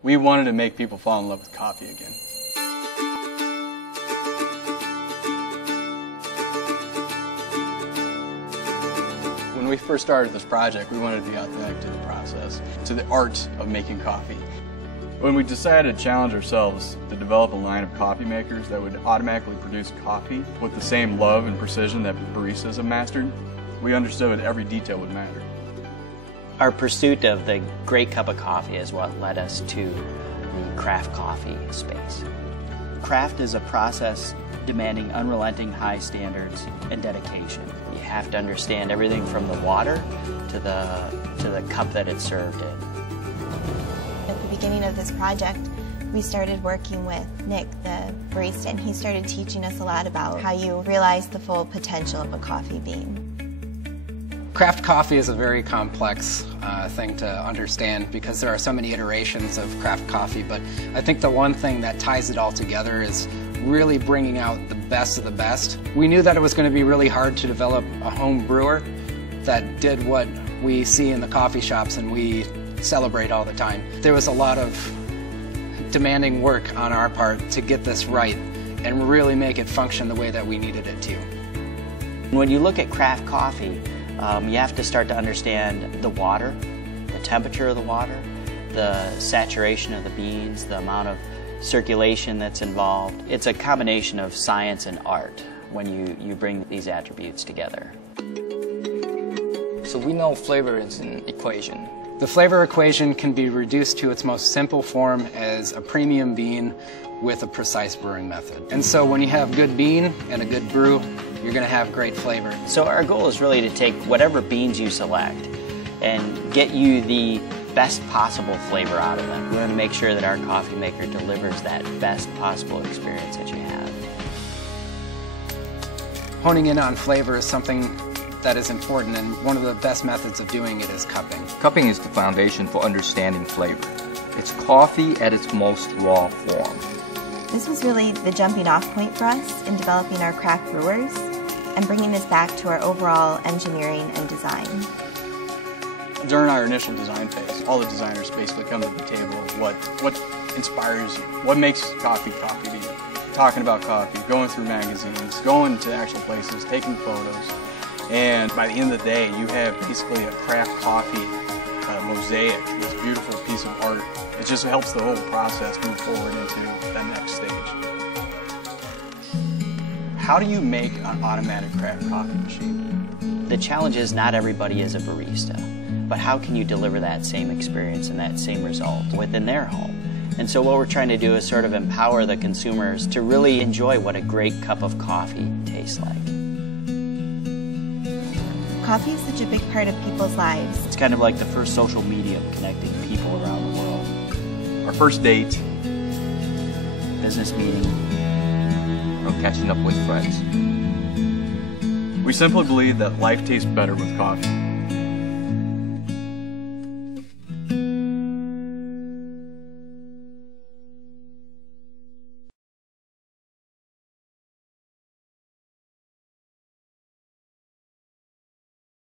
We wanted to make people fall in love with coffee again. When we first started this project, we wanted to be authentic to the process, to the art of making coffee. When we decided to challenge ourselves to develop a line of coffee makers that would automatically produce coffee with the same love and precision that baristas have mastered, we understood every detail would matter. Our pursuit of the great cup of coffee is what led us to the craft coffee space. Craft is a process demanding unrelenting high standards and dedication. You have to understand everything from the water to the cup that it's served in. At the beginning of this project, we started working with Nick, the barista, and he started teaching us a lot about how you realize the full potential of a coffee bean. Craft coffee is a very complex thing to understand because there are so many iterations of craft coffee, but I think the one thing that ties it all together is really bringing out the best of the best. We knew that it was going to be really hard to develop a home brewer that did what we see in the coffee shops and we celebrate all the time. There was a lot of demanding work on our part to get this right and really make it function the way that we needed it to. When you look at craft coffee, you have to start to understand the water, the temperature of the water, the saturation of the beans, the amount of circulation that's involved. It's a combination of science and art when you bring these attributes together. So we know flavor is an equation. The flavor equation can be reduced to its most simple form as a premium bean with a precise brewing method. And so when you have good bean and a good brew, you're going to have great flavor. So our goal is really to take whatever beans you select and get you the best possible flavor out of them. We want to make sure that our coffee maker delivers that best possible experience that you have. Honing in on flavor is something that is important, and one of the best methods of doing it is cupping. Cupping is the foundation for understanding flavor. It's coffee at its most raw form. This was really the jumping off point for us in developing our craft brewers and bringing this back to our overall engineering and design. During our initial design phase, all the designers basically come to the table of what inspires you, what makes coffee coffee to you. Talking about coffee, going through magazines, going to actual places, taking photos, and by the end of the day, you have basically a craft coffee mosaic, this beautiful piece of art. It just helps the whole process move forward into that next stage. How do you make an automatic craft coffee machine? The challenge is not everybody is a barista, but how can you deliver that same experience and that same result within their home? And so what we're trying to do is sort of empower the consumers to really enjoy what a great cup of coffee tastes like. Coffee is such a big part of people's lives. It's kind of like the first social medium connecting people around the world. Our first date, Business meeting, Or catching up with friends. we simply believe that life tastes better with coffee.